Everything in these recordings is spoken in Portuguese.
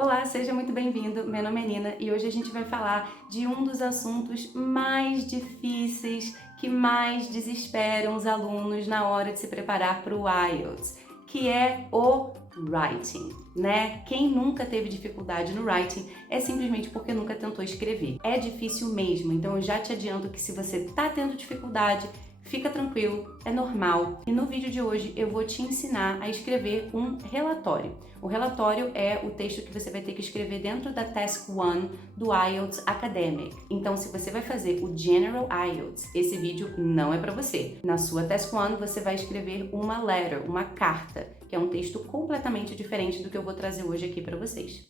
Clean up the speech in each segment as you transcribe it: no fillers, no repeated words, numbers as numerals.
Olá, seja muito bem-vindo. Meu nome é Nina e hoje a gente vai falar de um dos assuntos mais difíceis que mais desesperam os alunos na hora de se preparar para o IELTS, que é o writing, né? Quem nunca teve dificuldade no writing é simplesmente porque nunca tentou escrever. É difícil mesmo, então eu já te adianto que se você tá tendo dificuldade, fica tranquilo, é normal. E no vídeo de hoje eu vou te ensinar a escrever um relatório. O relatório é o texto que você vai ter que escrever dentro da Task 1 do IELTS Academic. Então, se você vai fazer o General IELTS, esse vídeo não é para você. Na sua Task 1, você vai escrever uma letter, uma carta, que é um texto completamente diferente do que eu vou trazer hoje aqui para vocês.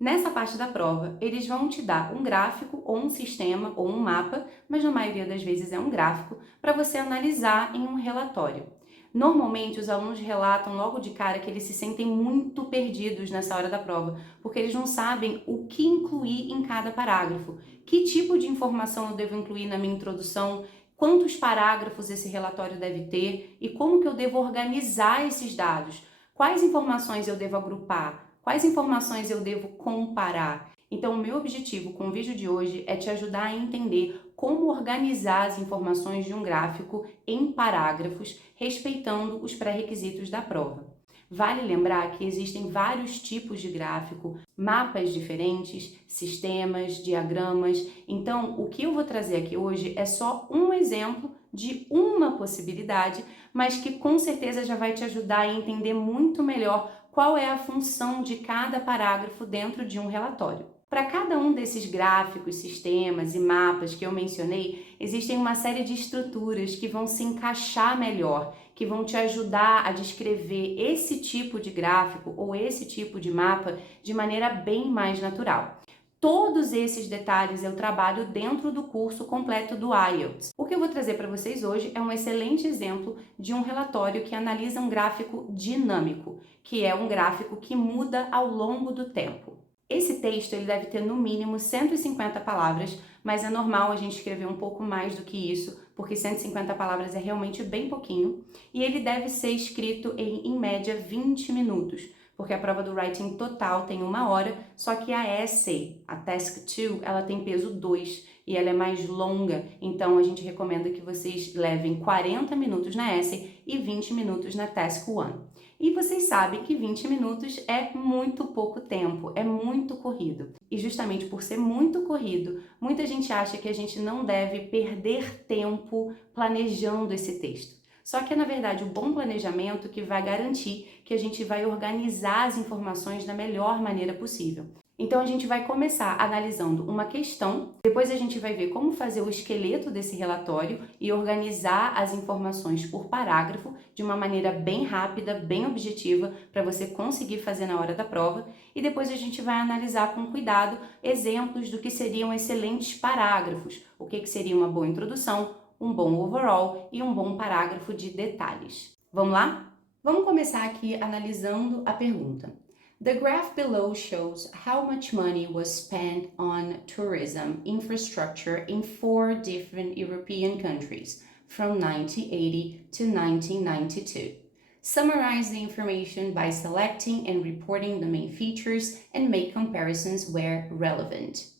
Nessa parte da prova, eles vão te dar um gráfico ou um sistema ou um mapa, mas na maioria das vezes é um gráfico, para você analisar em um relatório. Normalmente, os alunos relatam logo de cara que eles se sentem muito perdidos nessa hora da prova, porque eles não sabem o que incluir em cada parágrafo. Que tipo de informação eu devo incluir na minha introdução? Quantos parágrafos esse relatório deve ter? E como que eu devo organizar esses dados? Quais informações eu devo agrupar? Quais informações eu devo comparar? Então, o meu objetivo com o vídeo de hoje é te ajudar a entender como organizar as informações de um gráfico em parágrafos, respeitando os pré-requisitos da prova. Vale lembrar que existem vários tipos de gráfico, mapas diferentes, sistemas, diagramas. Então, o que eu vou trazer aqui hoje é só um exemplo de uma possibilidade, mas que com certeza já vai te ajudar a entender muito melhor qual é a função de cada parágrafo dentro de um relatório. Para cada um desses gráficos, sistemas e mapas que eu mencionei, existem uma série de estruturas que vão se encaixar melhor, que vão te ajudar a descrever esse tipo de gráfico ou esse tipo de mapa de maneira bem mais natural. Todos esses detalhes eu trabalho dentro do curso completo do IELTS. O que eu vou trazer para vocês hoje é um excelente exemplo de um relatório que analisa um gráfico dinâmico, que é um gráfico que muda ao longo do tempo. Esse texto ele deve ter no mínimo 150 palavras, mas é normal a gente escrever um pouco mais do que isso, porque 150 palavras é realmente bem pouquinho, e ele deve ser escrito em média 20 minutos, porque a prova do writing total tem 1 hora, só que a essay, a Task 2, ela tem peso 2 e ela é mais longa, então a gente recomenda que vocês levem 40 minutos na essay e 20 minutos na Task 1. E vocês sabem que 20 minutos é muito pouco tempo, é muito corrido. E justamente por ser muito corrido, muita gente acha que a gente não deve perder tempo planejando esse texto. Só que é, na verdade, o bom planejamento que vai garantir que a gente vai organizar as informações da melhor maneira possível. Então, a gente vai começar analisando uma questão, depois a gente vai ver como fazer o esqueleto desse relatório e organizar as informações por parágrafo de uma maneira bem rápida, bem objetiva, para você conseguir fazer na hora da prova. E depois a gente vai analisar com cuidado exemplos do que seriam excelentes parágrafos, o que seria uma boa introdução, um bom overall e um bom parágrafo de detalhes. Vamos lá? Vamos começar aqui analisando a pergunta. The graph below shows how much money was spent on tourism infrastructure in 4 different European countries from 1980 to 1992. Summarize the information by selecting and reporting the main features and make comparisons where relevant.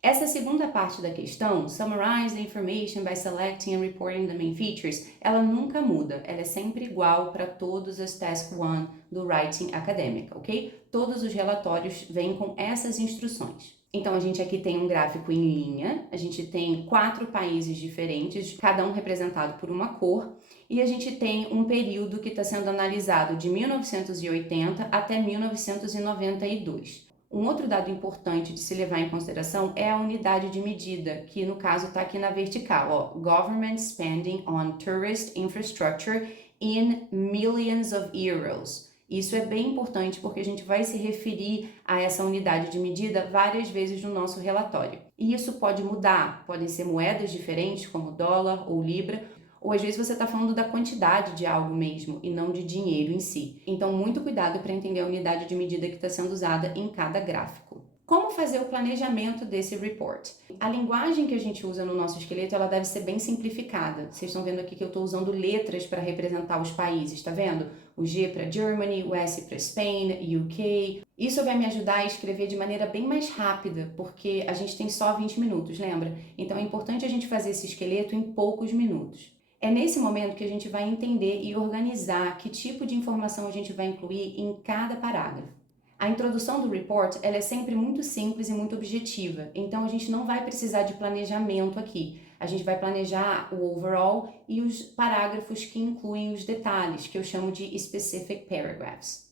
Essa segunda parte da questão, summarize the information by selecting and reporting the main features, ela nunca muda, ela é sempre igual para todos as Task 1 do Writing Academic, ok? Todos os relatórios vêm com essas instruções. Então, a gente aqui tem um gráfico em linha, a gente tem 4 países diferentes, cada um representado por uma cor, e a gente tem um período que está sendo analisado de 1980 até 1992. Um outro dado importante de se levar em consideração é a unidade de medida, que no caso está aqui na vertical, ó, Government Spending on Tourist Infrastructure in Millions of Euros. Isso é bem importante porque a gente vai se referir a essa unidade de medida várias vezes no nosso relatório. E isso pode mudar, podem ser moedas diferentes, como dólar ou libra, ou às vezes você está falando da quantidade de algo mesmo e não de dinheiro em si. Então, muito cuidado para entender a unidade de medida que está sendo usada em cada gráfico. Como fazer o planejamento desse report? A linguagem que a gente usa no nosso esqueleto, ela deve ser bem simplificada. Vocês estão vendo aqui que eu estou usando letras para representar os países, tá vendo? O G para Germany, o S para Spain, UK. Isso vai me ajudar a escrever de maneira bem mais rápida, porque a gente tem só 20 minutos, lembra? Então é importante a gente fazer esse esqueleto em poucos minutos. É nesse momento que a gente vai entender e organizar que tipo de informação a gente vai incluir em cada parágrafo. A introdução do report, ela é sempre muito simples e muito objetiva, então a gente não vai precisar de planejamento aqui. A gente vai planejar o overall e os parágrafos que incluem os detalhes, que eu chamo de specific paragraphs.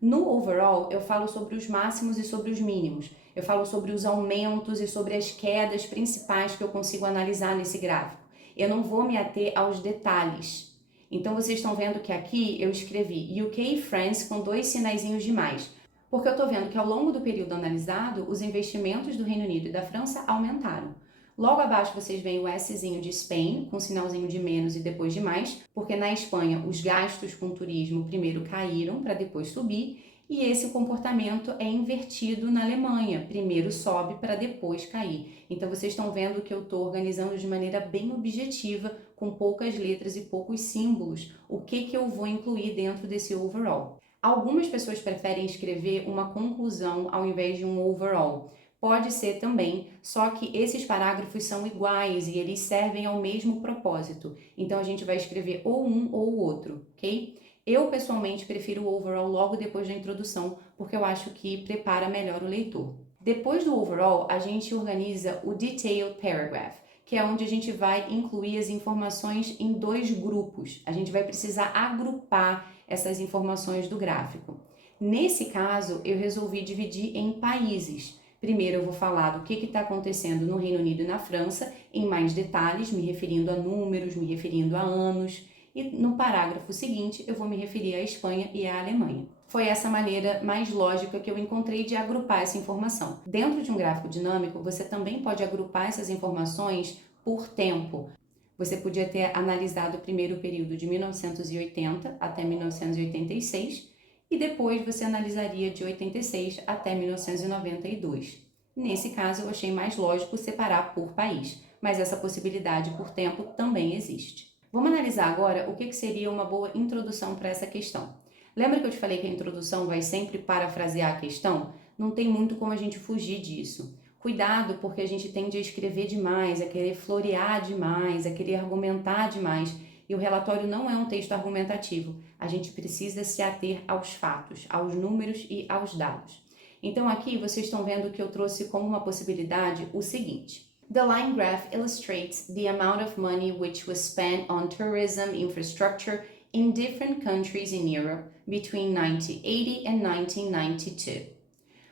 No overall, eu falo sobre os máximos e sobre os mínimos. Eu falo sobre os aumentos e sobre as quedas principais que eu consigo analisar nesse gráfico. Eu não vou me ater aos detalhes. Então, vocês estão vendo que aqui eu escrevi UK e France com 2 sinaizinhos de mais. Porque eu estou vendo que ao longo do período analisado, os investimentos do Reino Unido e da França aumentaram. Logo abaixo vocês veem o Szinho de Spain, com sinalzinho de menos e depois de mais, porque na Espanha os gastos com turismo primeiro caíram para depois subir, e esse comportamento é invertido na Alemanha, primeiro sobe para depois cair. Então vocês estão vendo que eu estou organizando de maneira bem objetiva, com poucas letras e poucos símbolos, o que eu vou incluir dentro desse overall. Algumas pessoas preferem escrever uma conclusão ao invés de um overall. Pode ser também, só que esses parágrafos são iguais e eles servem ao mesmo propósito. Então a gente vai escrever ou um ou o outro, ok? Eu pessoalmente prefiro o overall logo depois da introdução, porque eu acho que prepara melhor o leitor. Depois do overall, a gente organiza o detailed paragraph, que é onde a gente vai incluir as informações em 2 grupos. A gente vai precisar agrupar essas informações do gráfico. Nesse caso, eu resolvi dividir em países. Primeiro eu vou falar do que está acontecendo no Reino Unido e na França, em mais detalhes, me referindo a números, me referindo a anos. E no parágrafo seguinte eu vou me referir à Espanha e à Alemanha. Foi essa maneira mais lógica que eu encontrei de agrupar essa informação. Dentro de um gráfico dinâmico, você também pode agrupar essas informações por tempo. Você podia ter analisado primeiro o período de 1980 até 1986 e depois você analisaria de 86 até 1992. Nesse caso, eu achei mais lógico separar por país, mas essa possibilidade por tempo também existe. Vamos analisar agora o que seria uma boa introdução para essa questão. Lembra que eu te falei que a introdução vai sempre parafrasear a questão? Não tem muito como a gente fugir disso. Cuidado, porque a gente tende a escrever demais, a querer florear demais, a querer argumentar demais. E o relatório não é um texto argumentativo. A gente precisa se ater aos fatos, aos números e aos dados. Então aqui vocês estão vendo que eu trouxe como uma possibilidade o seguinte. The line graph illustrates the amount of money which was spent on tourism infrastructure in different countries in Europe between 1980 and 1992.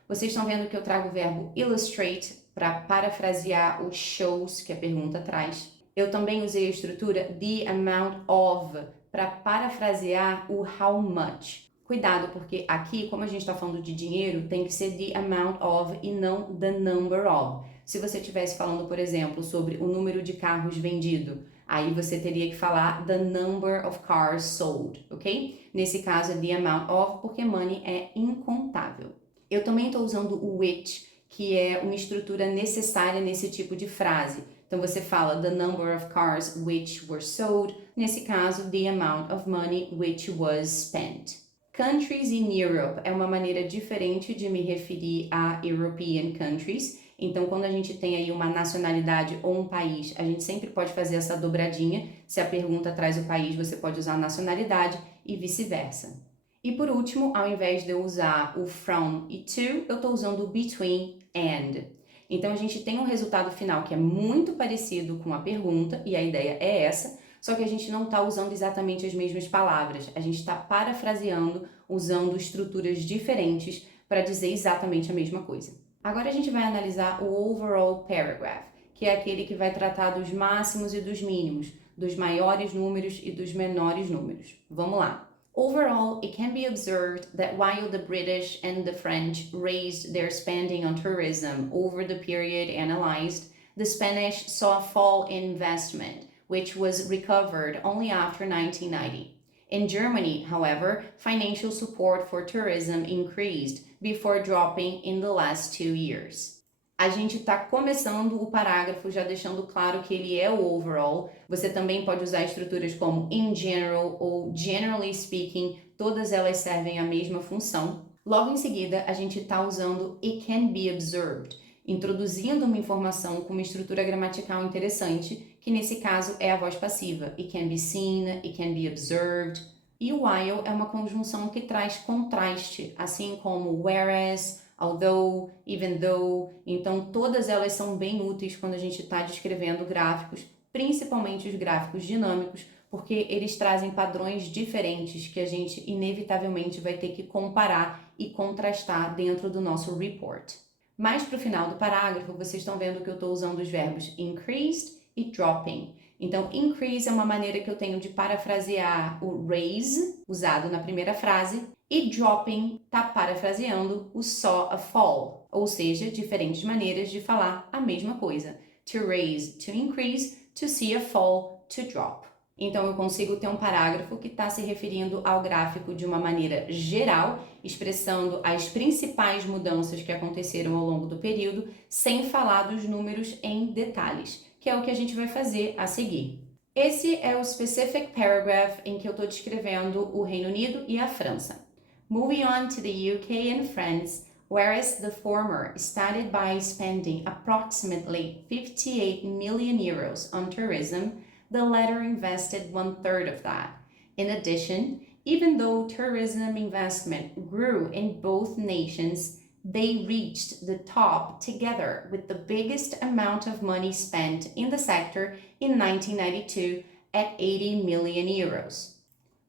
Vocês estão vendo que eu trago o verbo illustrate para parafrasear os shows que a pergunta traz. Eu também usei a estrutura the amount of para parafrasear o how much. Cuidado, porque aqui, como a gente está falando de dinheiro, tem que ser the amount of e não the number of. Se você estivesse falando, por exemplo, sobre o número de carros vendido, aí você teria que falar the number of cars sold, ok? Nesse caso é the amount of, porque money é incontável. Eu também estou usando o which, que é uma estrutura necessária nesse tipo de frase. Então você fala the number of cars which were sold, nesse caso the amount of money which was spent. Countries in Europe é uma maneira diferente de me referir a European countries. Então quando a gente tem aí uma nacionalidade ou um país, a gente sempre pode fazer essa dobradinha. Se a pergunta traz o país, você pode usar a nacionalidade e vice-versa. E por último, ao invés de eu usar o from e to, eu estou usando o between and. Então a gente tem um resultado final que é muito parecido com a pergunta, e a ideia é essa, só que a gente não está usando exatamente as mesmas palavras, a gente está parafraseando, usando estruturas diferentes para dizer exatamente a mesma coisa. Agora a gente vai analisar o overall paragraph, que é aquele que vai tratar dos máximos e dos mínimos, dos maiores números e dos menores números. Vamos lá. Overall, it can be observed that while the British and the French raised their spending on tourism over the period analyzed, the Spanish saw a fall in investment, which was recovered only after 1990. In Germany, however, financial support for tourism increased before dropping in the last 2 years. A gente está começando o parágrafo já deixando claro que ele é o overall. Você também pode usar estruturas como in general ou generally speaking, todas elas servem a mesma função. Logo em seguida, a gente está usando it can be observed, introduzindo uma informação com uma estrutura gramatical interessante, que nesse caso é a voz passiva. It can be seen, it can be observed. E o while é uma conjunção que traz contraste, assim como whereas, although, even though. Então, todas elas são bem úteis quando a gente está descrevendo gráficos, principalmente os gráficos dinâmicos, porque eles trazem padrões diferentes que a gente inevitavelmente vai ter que comparar e contrastar dentro do nosso report. Mais para o final do parágrafo, vocês estão vendo que eu estou usando os verbos increased e dropping. Então, increase é uma maneira que eu tenho de parafrasear o raise, usado na primeira frase, e dropping está parafraseando o saw a fall, ou seja, diferentes maneiras de falar a mesma coisa. To raise, to increase, to see a fall, to drop. Então, eu consigo ter um parágrafo que está se referindo ao gráfico de uma maneira geral, expressando as principais mudanças que aconteceram ao longo do período, sem falar dos números em detalhes, que é o que a gente vai fazer a seguir. Esse é o specific paragraph em que eu estou descrevendo o Reino Unido e a França. Moving on to the UK and France, whereas the former started by spending approximately 58 million euros on tourism, the latter invested 1/3 of that. In addition, even though tourism investment grew in both nations, they reached the top together with the biggest amount of money spent in the sector in 1992 at 80 million euros.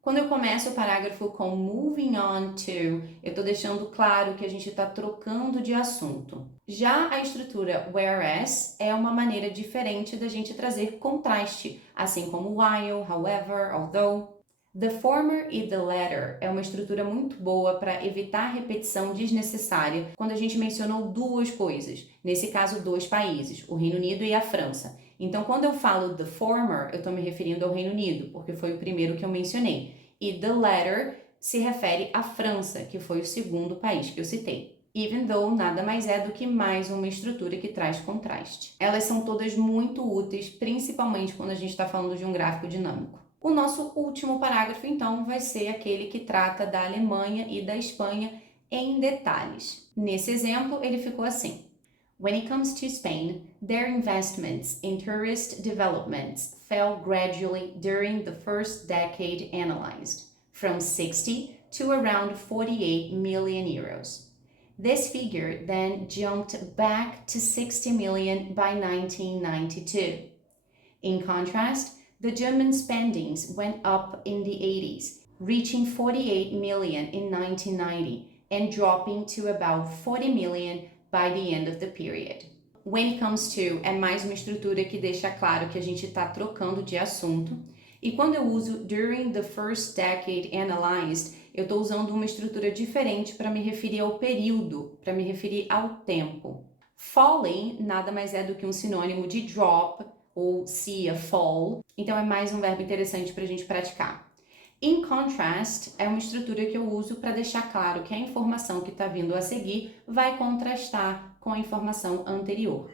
Quando eu começo o parágrafo com moving on to, eu estou deixando claro que a gente está trocando de assunto. Já a estrutura whereas é uma maneira diferente da gente trazer contraste, assim como while, however, although. The former e the latter é uma estrutura muito boa para evitar repetição desnecessária quando a gente mencionou duas coisas, nesse caso dois países, o Reino Unido e a França. Então, quando eu falo the former, eu estou me referindo ao Reino Unido, porque foi o primeiro que eu mencionei. E the latter se refere à França, que foi o segundo país que eu citei. Even though nada mais é do que mais uma estrutura que traz contraste. Elas são todas muito úteis, principalmente quando a gente está falando de um gráfico dinâmico. O nosso último parágrafo, então, vai ser aquele que trata da Alemanha e da Espanha em detalhes. Nesse exemplo, ele ficou assim. When it comes to Spain, their investments in tourist developments fell gradually during the first decade analyzed, from 60 to around 48 million euros. This figure then jumped back to 60 million by 1992. In contrast, the German spendings went up in the 80s, reaching 48 million in 1990 and dropping to about 40 million by the end of the period. When it comes to é mais uma estrutura que deixa claro que a gente está trocando de assunto. E quando eu uso during the first decade analyzed, eu estou usando uma estrutura diferente para me referir ao período, para me referir ao tempo. Falling nada mais é do que um sinônimo de drop ou see a fall, então é mais um verbo interessante para a gente praticar. In contrast é uma estrutura que eu uso para deixar claro que a informação que está vindo a seguir vai contrastar com a informação anterior.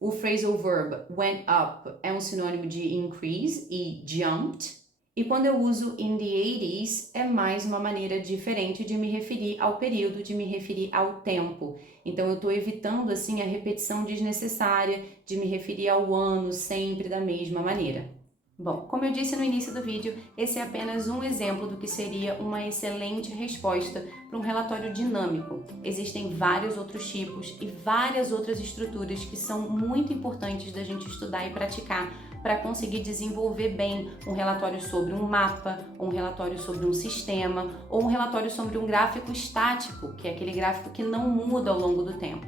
O phrasal verb went up é um sinônimo de increase e jumped. E quando eu uso in the 80s, é mais uma maneira diferente de me referir ao período, de me referir ao tempo. Então eu estou evitando assim a repetição desnecessária de me referir ao ano sempre da mesma maneira. Bom, como eu disse no início do vídeo, esse é apenas um exemplo do que seria uma excelente resposta para um relatório dinâmico. Existem vários outros tipos e várias outras estruturas que são muito importantes da gente estudar e praticar para conseguir desenvolver bem um relatório sobre um mapa, um relatório sobre um sistema ou um relatório sobre um gráfico estático, que é aquele gráfico que não muda ao longo do tempo.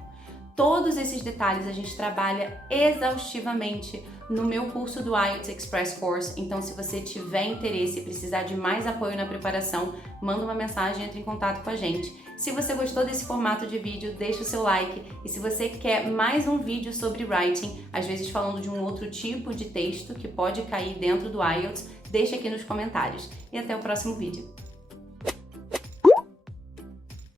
Todos esses detalhes a gente trabalha exaustivamente no meu curso do IELTS Express Course, então se você tiver interesse e precisar de mais apoio na preparação, manda uma mensagem, entre em contato com a gente. Se você gostou desse formato de vídeo, deixa o seu like, e se você quer mais um vídeo sobre writing, às vezes falando de um outro tipo de texto que pode cair dentro do IELTS, deixa aqui nos comentários. E até o próximo vídeo.